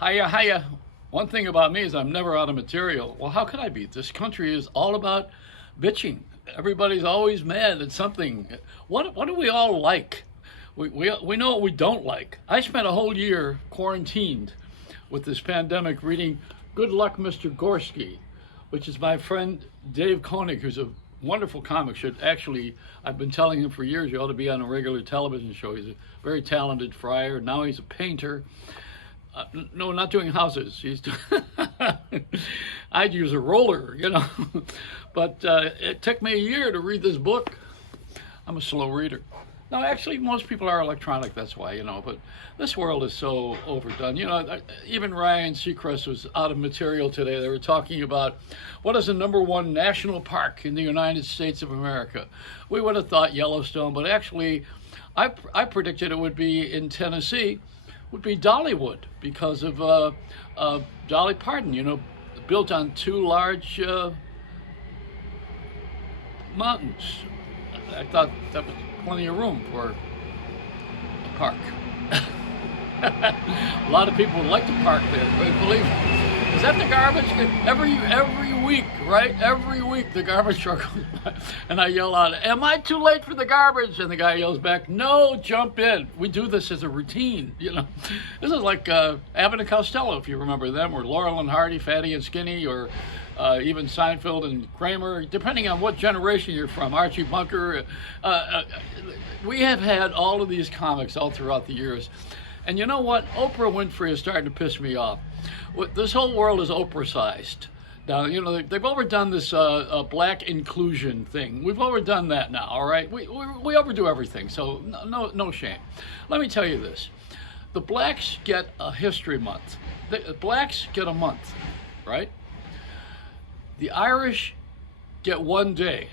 Hiya, hiya. One thing about me is I'm never out of material. Well, how could I be? This country is all about bitching. Everybody's always mad at something. What do we all like? We know what we don't like. I spent a whole year quarantined with this pandemic reading Good Luck, Mr. Gorski, which is my friend Dave Koenig, who's a wonderful comic. Should actually, I've been telling him for years, you ought to be on a regular television show. He's a very talented friar. Now he's a painter. No, not doing houses. He's doing I'd use a roller. But it took me a year to read this book. I'm a slow reader. No, actually, most people are electronic. That's why. But this world is so overdone. Even Ryan Seacrest was out of material today. They were talking about what is the number one national park in the United States of America. We would have thought Yellowstone, but actually, I predicted it would be in Tennessee. Would be Dollywood because of Dolly Parton, built on two large mountains. I thought that was plenty of room for a park. A lot of people would like to park there, believe me. Is that the garbage? Every week, right? Every week the garbage truck goes by, and I yell out, "Am I too late for the garbage?" And the guy yells back, "No, jump in." We do this as a routine. This is like Abbott and Costello, if you remember them, or Laurel and Hardy, Fatty and Skinny, or even Seinfeld and Kramer, depending on what generation you're from. Archie Bunker. We have had all of these comics all throughout the years. And you know what? Oprah Winfrey is starting to piss me off. This whole world is Oprah-sized. Now, they've overdone this black inclusion thing. We've overdone that now, all right? We overdo everything, so no shame. Let me tell you this. The blacks get a history month. The blacks get a month, right? The Irish get one day,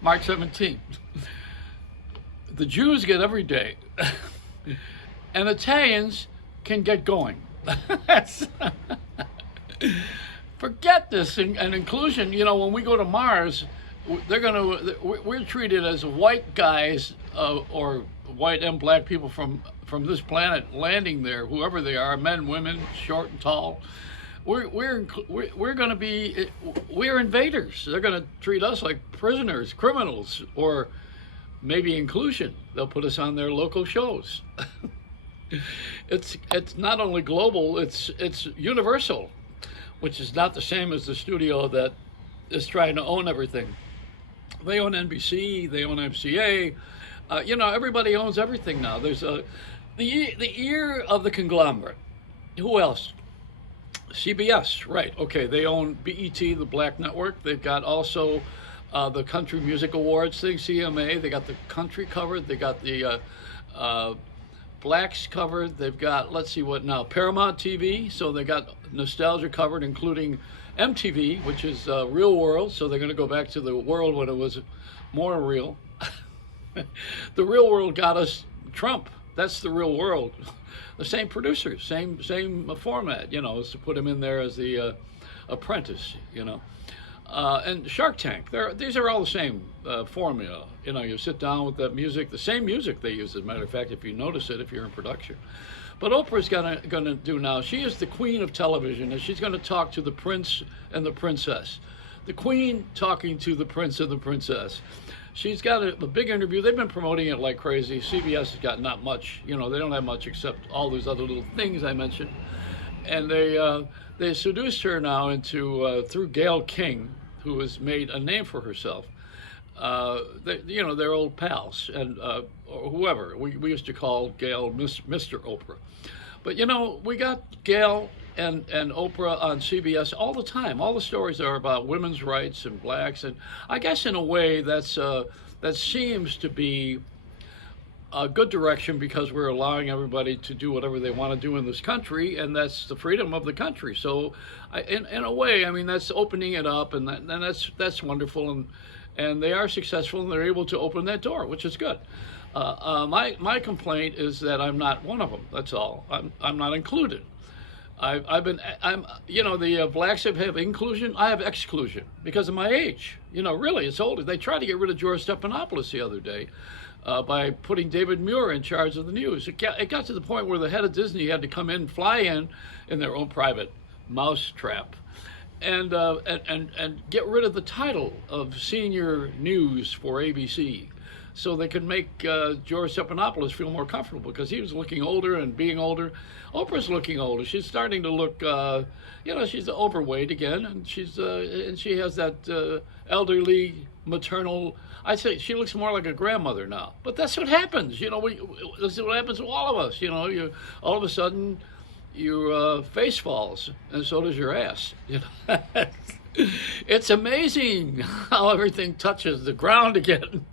March 17th. The Jews get every day. And Italians can get going. Forget this and inclusion. When we go to Mars, we're treated as white guys or white and black people from this planet landing there, whoever they are, men, women, short and tall. We're going to be we're invaders. They're going to treat us like prisoners, criminals, or maybe inclusion. They'll put us on their local shows. It's not only global, it's universal, which is not the same as the studio that is trying to own everything. They own NBC, they own MCA. Everybody owns everything now. There's the ear of the conglomerate. Who else? CBS, right? Okay, they own BET, the Black Network. They've got also the Country Music Awards thing, CMA. They got the country covered. They got the blacks covered. They've got, let's see what now, Paramount TV. So they got nostalgia covered, including MTV, which is real world. So they're going to go back to the world when it was more real. The real world got us Trump. That's the real world. The same producers, same format, is to put him in there as the apprentice, and Shark Tank. These are all the same formula. You sit down with that music, the same music they use, as a matter of fact, if you notice it, if you're in production. But Oprah's gonna do now, she is the queen of television, and she's gonna talk to the prince and the princess. The queen talking to the prince and the princess. She's got a big interview. They've been promoting it like crazy. CBS has got not much. They don't have much except all those other little things I mentioned. And they seduced her now into through Gayle King, who has made a name for herself. They're old pals and or whoever. We used to call Gayle Mr. Oprah. But we got Gayle and Oprah on CBS all the time. All the stories are about women's rights and blacks, and I guess in a way that seems to be a good direction because we're allowing everybody to do whatever they want to do in this country, and that's the freedom of the country. So, in a way, I mean, that's opening it up, and that's wonderful, and they are successful, and they're able to open that door, which is good. My complaint is that I'm not one of them. That's all. I'm not included. I've been, the blacks have inclusion. I have exclusion because of my age. Really, it's older. They tried to get rid of George Stephanopoulos the other day by putting David Muir in charge of the news. It got to the point where the head of Disney had to come in, fly in their own private mouse trap, and get rid of the title of senior news for ABC, so they could make George Stephanopoulos feel more comfortable because he was looking older and being older. Oprah's looking older. She's starting to look, she's overweight again, and she has that elderly maternal. I say she looks more like a grandmother now. But that's what happens. This is what happens to all of us. You all of a sudden your face falls, and so does your ass. It's amazing how everything touches the ground again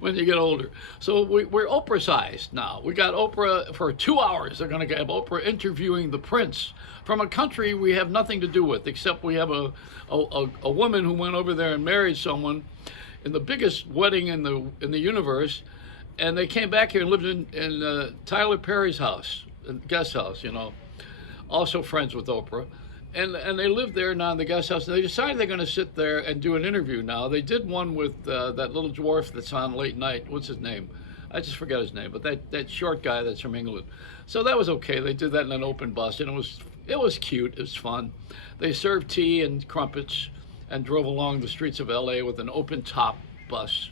when you get older. So we're Oprah-sized now. We got Oprah for 2 hours. They're going to have Oprah interviewing the prince from a country we have nothing to do with, except we have a woman who went over there and married someone in the biggest wedding in the universe, and they came back here and lived in Tyler Perry's house, guest house. Also friends with Oprah. And they lived there now in the guest house. And they decided they're going to sit there and do an interview now. They did one with that little dwarf that's on late night. What's his name? I just forgot his name. But that short guy that's from England. So that was okay. They did that in an open bus, and it was cute. It was fun. They served tea and crumpets and drove along the streets of L.A. with an open top bus.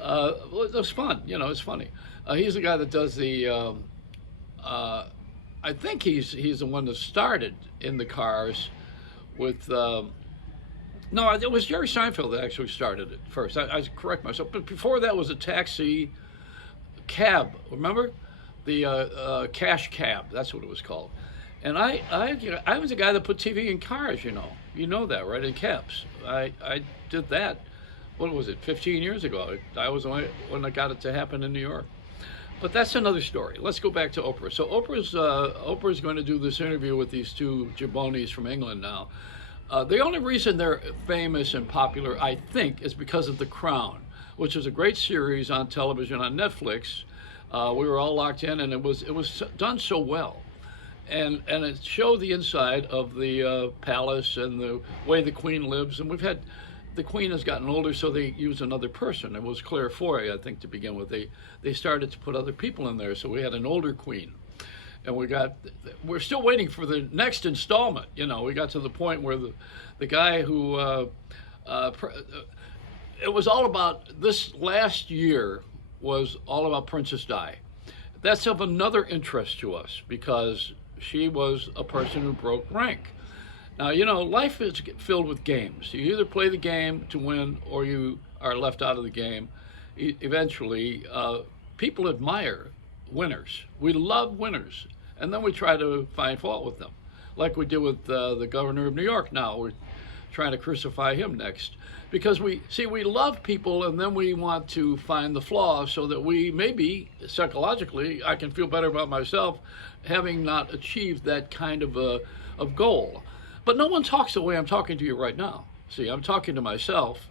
It was fun. It's funny. He's the guy that does the. I think he's the one that started in the cars with. No, it was Jerry Seinfeld that actually started it first. I correct myself, but before that was a taxi cab. Remember, the cash cab. That's what it was called. And I was the guy that put TV in cars. You know that, right? In cabs. I did that. What was it? 15 years ago. I was the one when I got it to happen in New York. But that's another story. Let's go back to Oprah. So Oprah's going to do this interview with these two jabonis from England now. The only reason they're famous and popular, I think, is because of The Crown, which is a great series on television on Netflix. We were all locked in, and it was done so well, and it showed the inside of the palace and the way the Queen lives. And the Queen has gotten older, so they use another person. It was Claire Foy, I think, to begin with. They started to put other people in there, so we had an older Queen. And we're still waiting for the next installment. We got to the point where the guy who, it was all about, this last year was all about Princess Di. That's of another interest to us because she was a person who broke rank. Now, life is filled with games. You either play the game to win or you are left out of the game. Eventually, people admire winners. We love winners. And then we try to find fault with them, like we did with the governor of New York now. We're trying to crucify him next. Because we love people, and then we want to find the flaws so that we maybe, psychologically, I can feel better about myself having not achieved that kind of goal. But no one talks the way I'm talking to you right now. See, I'm talking to myself,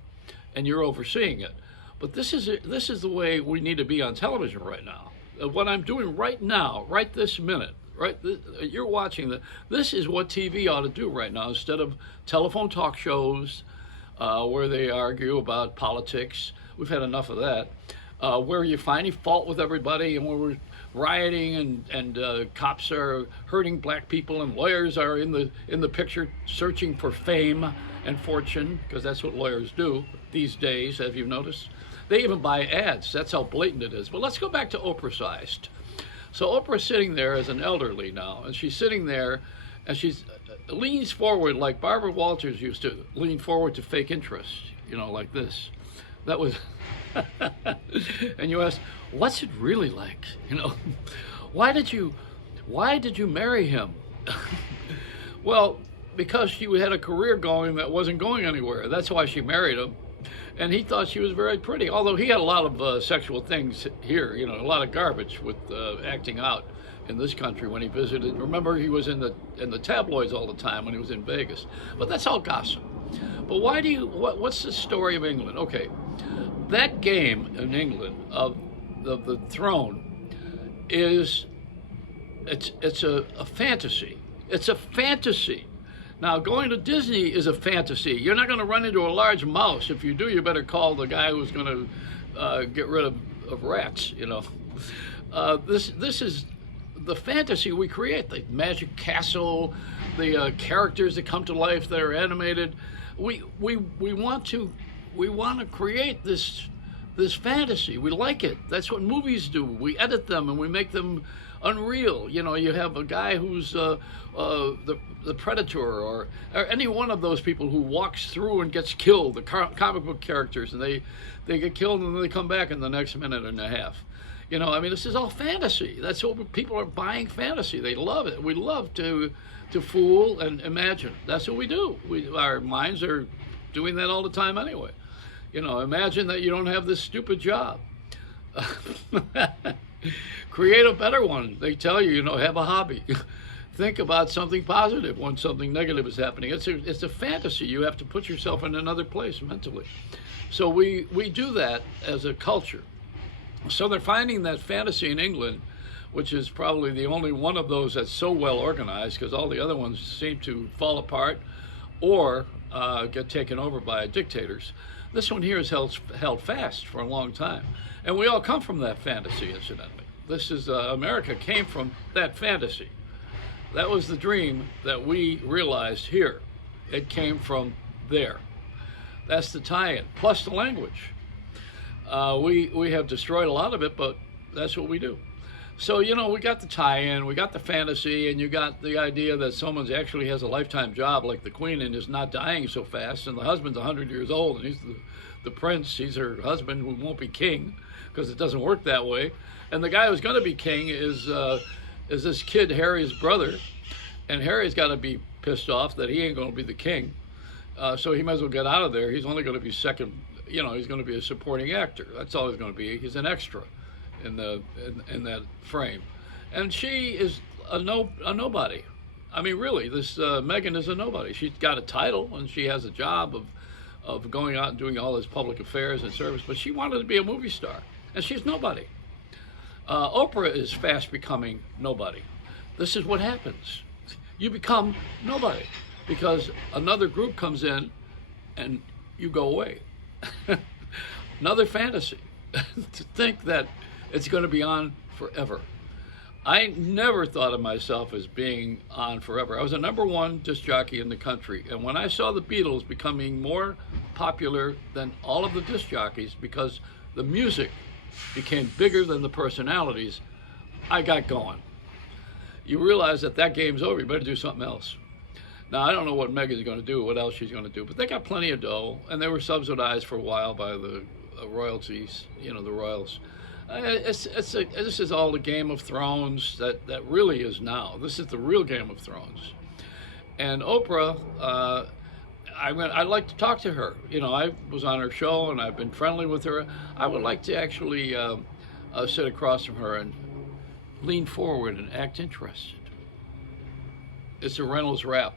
and you're overseeing it. But this is the way we need to be on television right now. What I'm doing right now, right this minute, you're watching this is what TV ought to do right now, instead of telephone talk shows where they argue about politics. We've had enough of that. Where you're finding fault with everybody, and where we're rioting, and cops are hurting black people, and lawyers are in the picture searching for fame and fortune, because that's what lawyers do these days, have you noticed? They even buy ads. That's how blatant it is. But let's go back to Oprah-sized. So Oprah's sitting there as an elderly now, and she's sitting there, and she leans forward like Barbara Walters used to lean forward to fake interest, like this. That was, and you ask, what's it really like? Why did you marry him? Well, because she had a career going that wasn't going anywhere. That's why she married him. And he thought she was very pretty, although he had a lot of sexual things here, a lot of garbage with acting out in this country when he visited. Remember, he was in the tabloids all the time when he was in Vegas. But that's all gossip. But what's the story of England? Okay, that game in England of the throne it's a fantasy. It's a fantasy. Now, going to Disney is a fantasy. You're not going to run into a large mouse. If you do, you better call the guy who's going to get rid of rats. You know, this is the fantasy we create. The magic castle, the characters that come to life that are animated. We want to create this fantasy. We like it. That's what movies do. We edit them and we make them unreal. You know, you have a guy who's the Predator, or any one of those people who walks through and gets killed. The comic book characters, and they get killed and then they come back in the next minute and a half. You know, I mean, this is all fantasy. That's what people are buying, fantasy. They love it. We love to fool and imagine. That's what we do. Our minds are doing that all the time anyway. You know, imagine that you don't have this stupid job. Create a better one. They tell you, you know, have a hobby. Think about something positive when something negative is happening. It's a fantasy. You have to put yourself in another place mentally. So we do that as a culture. So they're finding that fantasy in England, which is probably the only one of those that's so well organized, because all the other ones seem to fall apart or get taken over by dictators. This one here is held fast for a long time. And we all come from that fantasy, incidentally. This is, America came from that fantasy. That was the dream that we realized here. It came from there. That's the tie-in, plus the language. We have destroyed a lot of it, but that's what we do. So, you know, we got the tie-in, we got the fantasy, and you got the idea that someone actually has a lifetime job like the Queen and is not dying so fast, and the husband's 100 years old, and he's the prince, he's her husband who won't be king, because it doesn't work that way. And the guy who's going to be king is this kid, Harry's brother, and Harry's got to be pissed off that he ain't going to be the king, so he might as well get out of there. He's only going to be second, you know, he's going to be a supporting actor. That's all he's going to be. He's an extra in that frame, and she is a nobody. I mean, really, this Meghan is a nobody. She's got a title and she has a job of going out and doing all this public affairs and service, but she wanted to be a movie star, and she's nobody. Oprah is fast becoming nobody. This is what happens. You become nobody because another group comes in and you go away. Another fantasy to think that it's going to be on forever. I never thought of myself as being on forever. I was a #1 disc jockey in the country, and when I saw the Beatles becoming more popular than all of the disc jockeys because the music became bigger than the personalities, I got going. You realize that game's over. You better do something else. Now, I don't know what Meghan's going to do, what else she's going to do, but they got plenty of dough, and they were subsidized for a while by the royalties, you know, the royals. This is all the Game of Thrones that really is now. This is the real Game of Thrones. And Oprah, I'd like to talk to her. You know, I was on her show and I've been friendly with her. I would like to actually sit across from her and lean forward and act interested. It's a Reynolds Wrap.